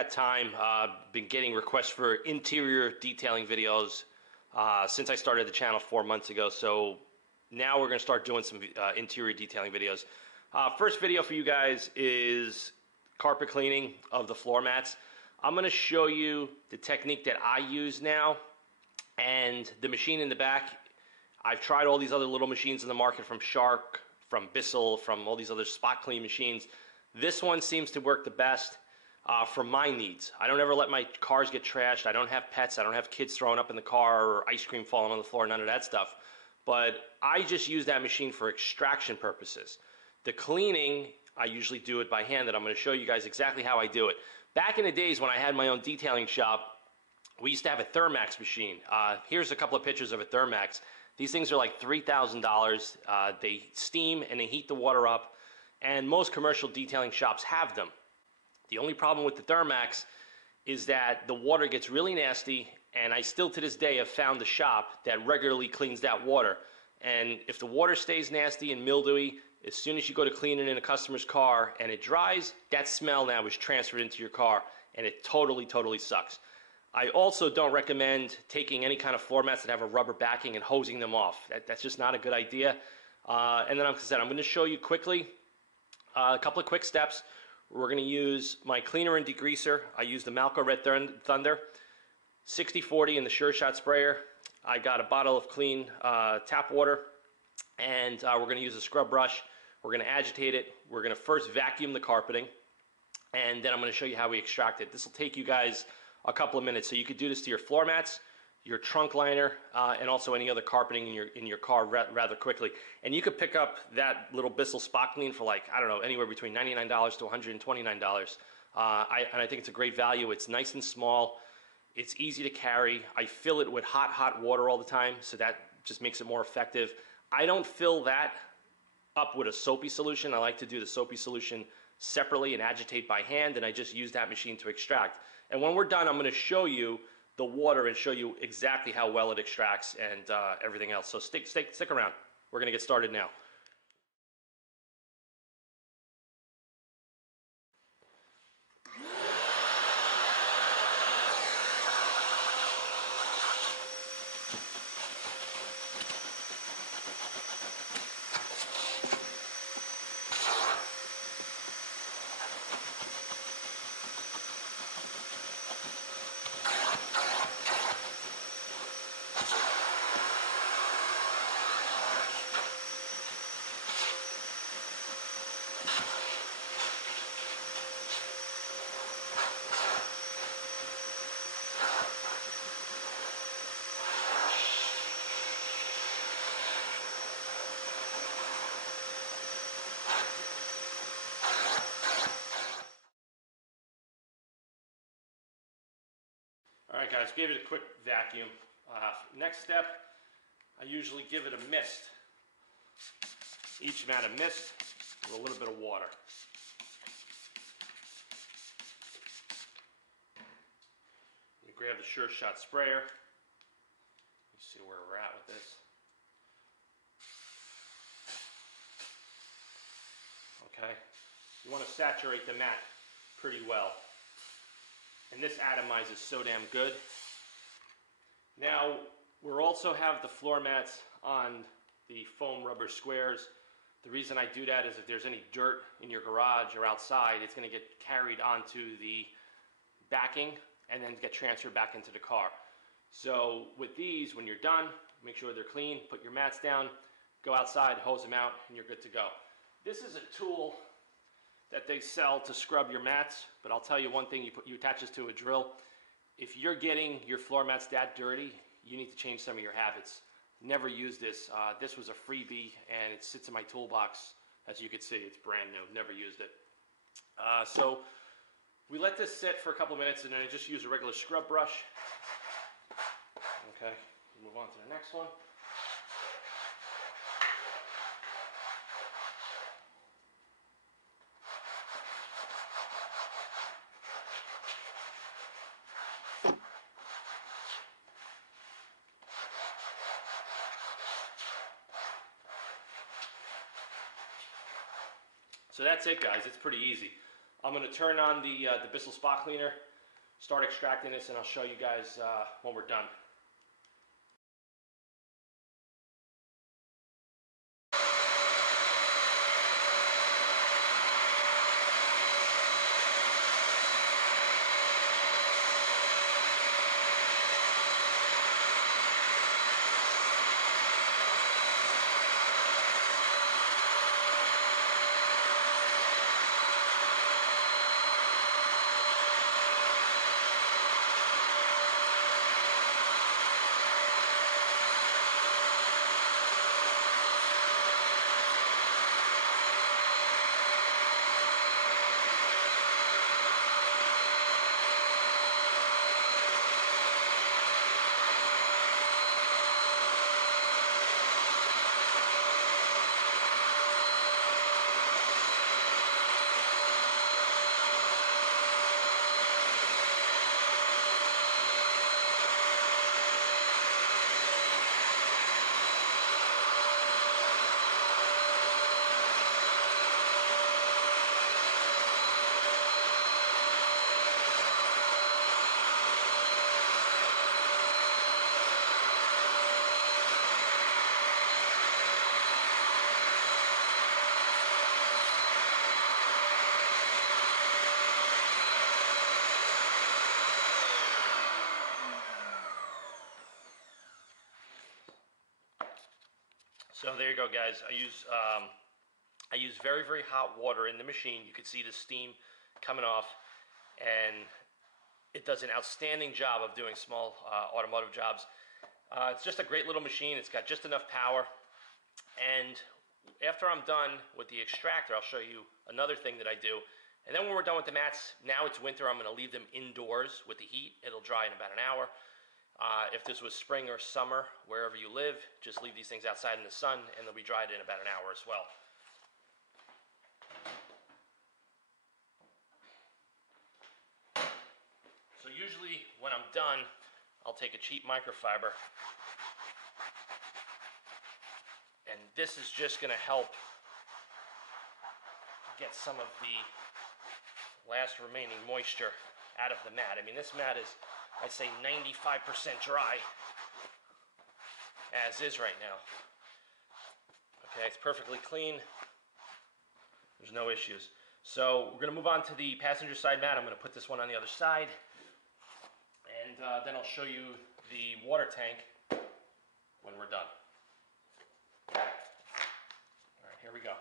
that time. Been getting requests for interior detailing videos since I started the channel 4 months ago. So now we're going to start doing some interior detailing videos. First video for you guys is carpet cleaning of the floor mats. I'm going to show you the technique that I use now and the machine in the back. I've tried all these other little machines in the market from Shark, from Bissell, from all these other spot clean machines. This one seems to work the best for my needs. I don't ever let my cars get trashed. I don't have pets. I don't have kids throwing up in the car or ice cream falling on the floor, none of that stuff. But I just use that machine for extraction purposes. The cleaning, I usually do it by hand, and I'm going to show you guys exactly how I do it. Back in the days when I had my own detailing shop, we used to have a Thermax machine. Here's a couple of pictures of a Thermax. These things are like $3,000. They steam and they heat the water up, and most commercial detailing shops have them. The only problem with the Thermax is that the water gets really nasty, and I still to this day have found a shop that regularly cleans that water. And if the water stays nasty and mildewy, as soon as you go to clean it in a customer's car and it dries, that smell now is transferred into your car, and it totally sucks. I also don't recommend taking any kind of floor mats that have a rubber backing and hosing them off. That's just not a good idea. And then, like I said, I'm going to show you quickly a couple of quick steps. We're going to use my cleaner and degreaser. I use the Malco Red Thunder 60/40 in the Sure Shot sprayer. I got a bottle of clean tap water, and we're going to use a scrub brush. We're going to agitate it. We're going to first vacuum the carpeting, and then I'm going to show you how we extract it. This will take you guys a couple of minutes. So you could do this to your floor mats, your trunk liner, and also any other carpeting in your car rather quickly. And you could pick up that little Bissell spot clean for, like, I don't know, anywhere between $99 to $129. And I think it's a great value. It's nice and small. It's easy to carry. I fill it with hot water all the time, so that just makes it more effective. I don't fill that up with a soapy solution. I like to do the soapy solution separately and agitate by hand, and I just use that machine to extract. And when we're done, I'm going to show you the water and show you exactly how well it extracts and everything else. So stick around. We're going to get started now. Alright guys, gave it a quick vacuum. Next step, I usually give it a mist. Each mat a mist with a little bit of water. You grab the Sure Shot sprayer. You see where we're at with this. Okay, you want to saturate the mat pretty well. And this atomizes so damn good. Now, we'll also have the floor mats on the foam rubber squares. The reason I do that is if there's any dirt in your garage or outside, it's going to get carried onto the backing and then get transferred back into the car. So with these, when you're done, make sure they're clean, put your mats down, go outside, hose them out, and you're good to go. This is a tool that they sell to scrub your mats, but I'll tell you one thing, you attach this to a drill. If you're getting your floor mats that dirty, you need to change some of your habits. Never use this. This was a freebie, and it sits in my toolbox. As you can see, it's brand new. Never used it. So we let this sit for a couple of minutes, and then I just use a regular scrub brush. Okay, move on to the next one. So that's it, guys. It's pretty easy. I'm going to turn on the Bissell spot cleaner. start extracting this, and I'll show you guys when we're done. So there you go, guys. I use very, very hot water in the machine. You can see the steam coming off, and it does an outstanding job of doing small automotive jobs. It's just a great little machine. It's got just enough power. And after I'm done with the extractor, I'll show you another thing that I do. And then when we're done with the mats, now it's winter, I'm going to leave them indoors with the heat. It'll dry in about an hour. If this was spring or summer, wherever you live, just leave these things outside in the sun, and they'll be dried in about an hour as well. So usually when I'm done, I'll take a cheap microfiber, and this is just going to help get some of the last remaining moisture out of the mat. I mean, this mat is, I'd say, 95% dry as is right now. Okay, it's perfectly clean. There's no issues. So we're going to move on to the passenger side mat. I'm going to put this one on the other side, and then I'll show you the water tank when we're done. All right, here we go.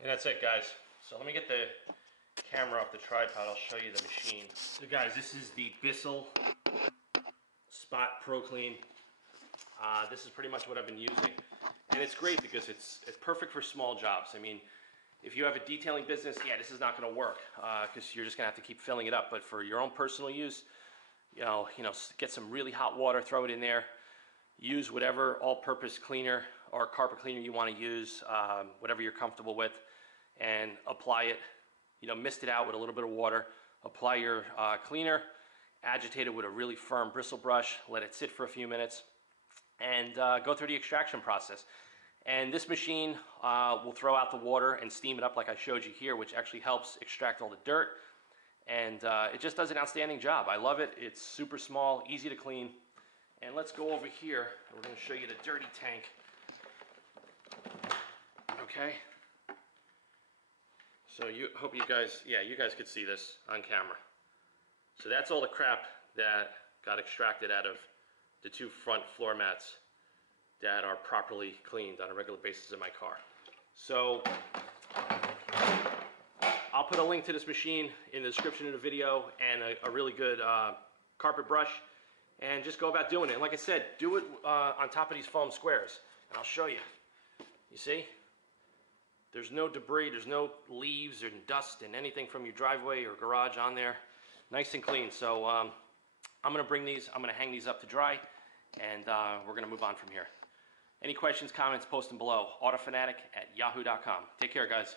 And that's it, guys. So let me get the camera off the tripod. I'll show you the machine. So guys, this is the Bissell Spot Pro Clean. This is pretty much what I've been using. And it's great because it's perfect for small jobs. I mean, if you have a detailing business, yeah, this is not going to work because you're just going to have to keep filling it up. But for your own personal use, you know, get some really hot water, throw it in there. Use whatever all-purpose cleaner or carpet cleaner you want to use, whatever you're comfortable with, and apply it. You know, mist it out with a little bit of water. Apply your cleaner, agitate it with a really firm bristle brush, let it sit for a few minutes, and go through the extraction process. And this machine will throw out the water and steam it up like I showed you here, which actually helps extract all the dirt. And it just does an outstanding job. I love it. It's super small, easy to clean. And let's go over here. We're going to show you the dirty tank. Okay. So hope you guys, yeah, you guys could see this on camera. So that's all the crap that got extracted out of the two front floor mats that are properly cleaned on a regular basis in my car. So I'll put a link to this machine in the description of the video and a really good carpet brush. And just go about doing it. And like I said, do it on top of these foam squares. And I'll show you. You see? There's no debris, there's no leaves and dust and anything from your driveway or garage on there. Nice and clean. So I'm going to bring these, I'm going to hang these up to dry, and we're going to move on from here. Any questions, comments, post them below. autofanatic@yahoo.com. Take care, guys.